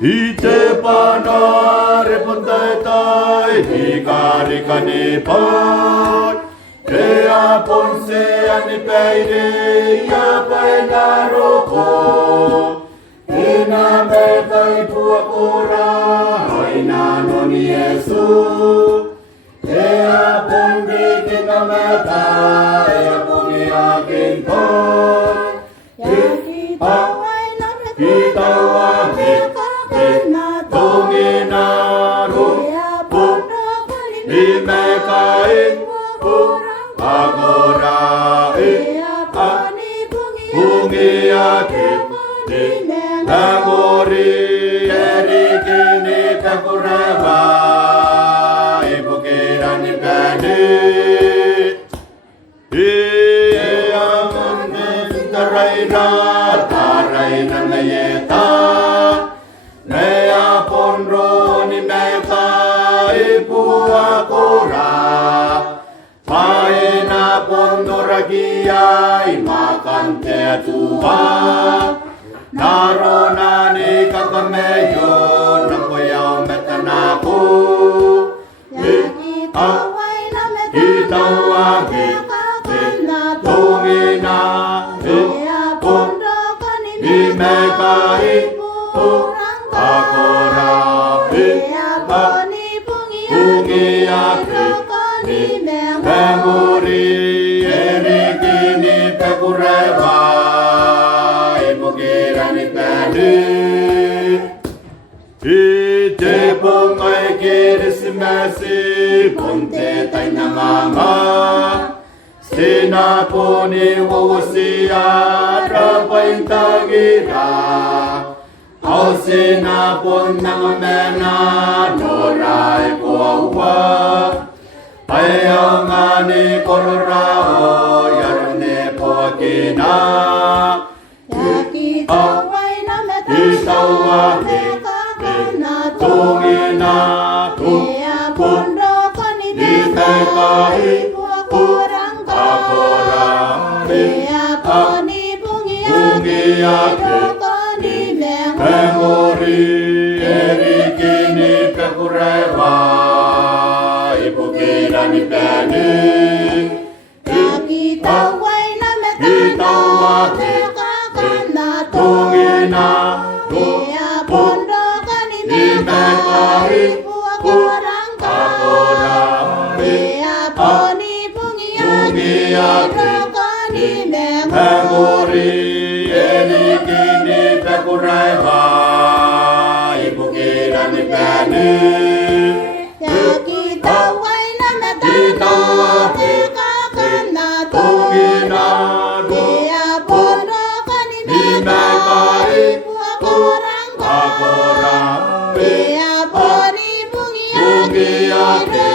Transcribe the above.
Ite panare puntai tai Hika ni pai Ea ponse ani peire Ya paina roko Ina metai puakura Aina noni Yesu Ea pondi kina meta Ea pungi akin pai Kita wakit Tunginaru Imekai Agorai Pungiaki Nagori Erikini Kakureva Ibukirani Bani Iyamani Taraina Taraina Layeta Nea ponro ni meka ipuakura Paina pondoragia imakan te tua Narona ni kakameyo nakoyao metanaku Kita wagi tungina ni meka Pemuri erikini pekureva Ibukirani pedi Ite pungai kirisimesi Ponte taina mama Sina puni wawusia Rapaintagira Ausina pun nangamena Norai kuawa Ayangani kororao yarne poakina Itawahi Tungina Imekai Akorami Pungiaki Pemuri erikini pekureva Ibukirani bani Kita wati Tungina Imekai Akorami Pungiaki Pemuri erikini pekureva Ibukirani bani Akorami Pungiaki